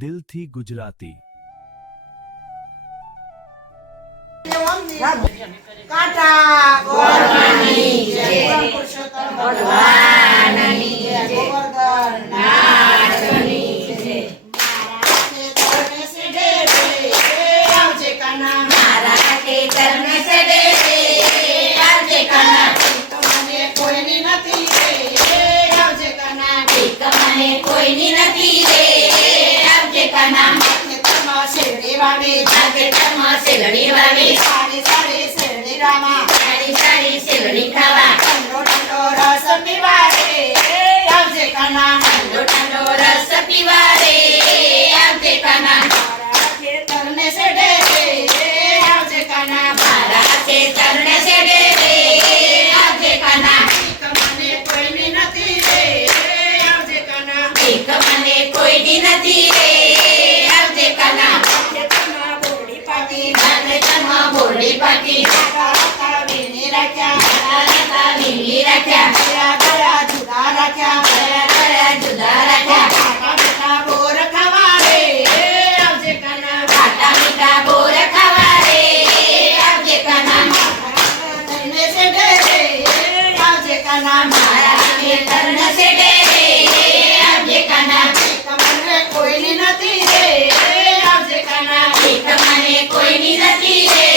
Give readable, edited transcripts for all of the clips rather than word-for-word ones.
દિલથી ગુજરાતી. કાંટા ગોરવાની જય પુરુષોત્તમ ભગવાનની જય ગોવર્ધન નાથની જય મારા ખેતરને સડે આવજે કાના મારા ખેતરને સડે આવજે કાના ભીખ મને કોઈની નથી રે આવજે કાના ભીખ મને કોઈની નથી રે આવજે કાના ખેતરમાં શેરડી વાવી ખેતરમાં શેરડી વાવી સારી સારી શેરડી રામા સારી સારી શેરડી ખાવા ઠંડો ઠંડો રસ પીવા રે આવજે કાના ઠંડો ઠંડો રસ પીવા રે આવજે કાના મારા ખેતરને સડે આવજે કાના મારા ખેતરને સડે આવજે કાના ભીખ મને કોઈની નથી રે આવજે કાના ભીખ મને કોઈની નથી રે આવજે કાના બોરડી પાકી રાતા વીણી રાખ્યા ગળા જુદા રાખ્યા ખાટા મીઠા બોર ખાવા રે આવજે કાના ખાટા મીઠા બોર ખાવા રે આવજે કાના તને સેડે આવજે કાના મારા ખેતરને સેડે આવજે કાના ભીખ મને કોઈની નથી રે આવજે કાના ભીખ મને કોઈની નથી રે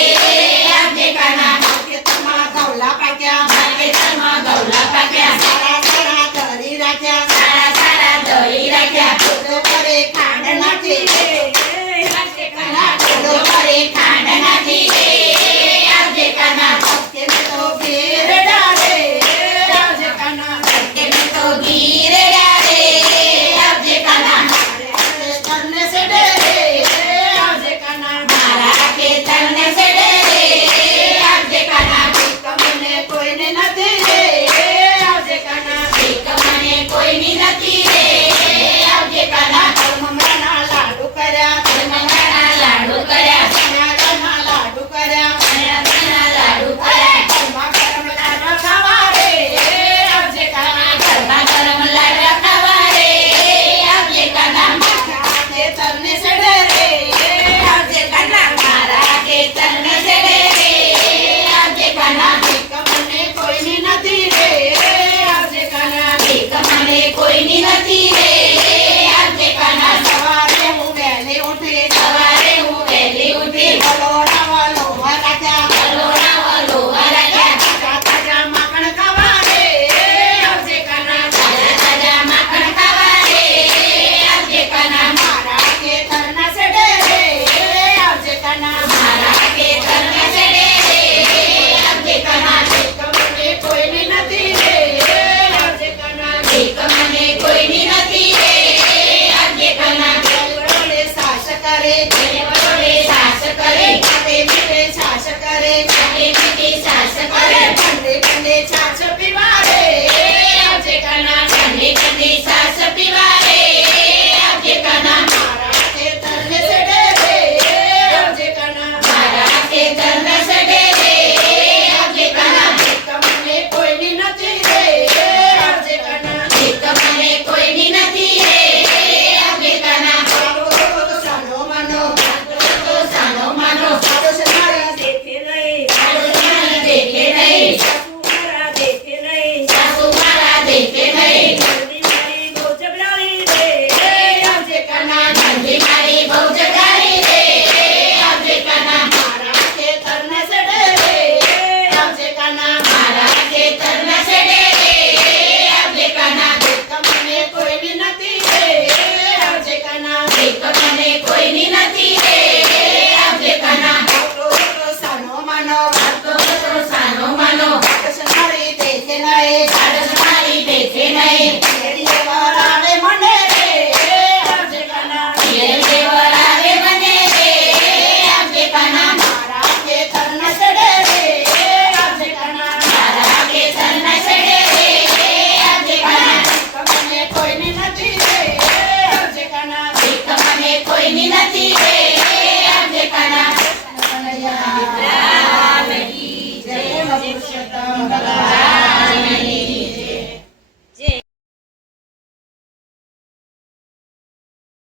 કોઈની નથી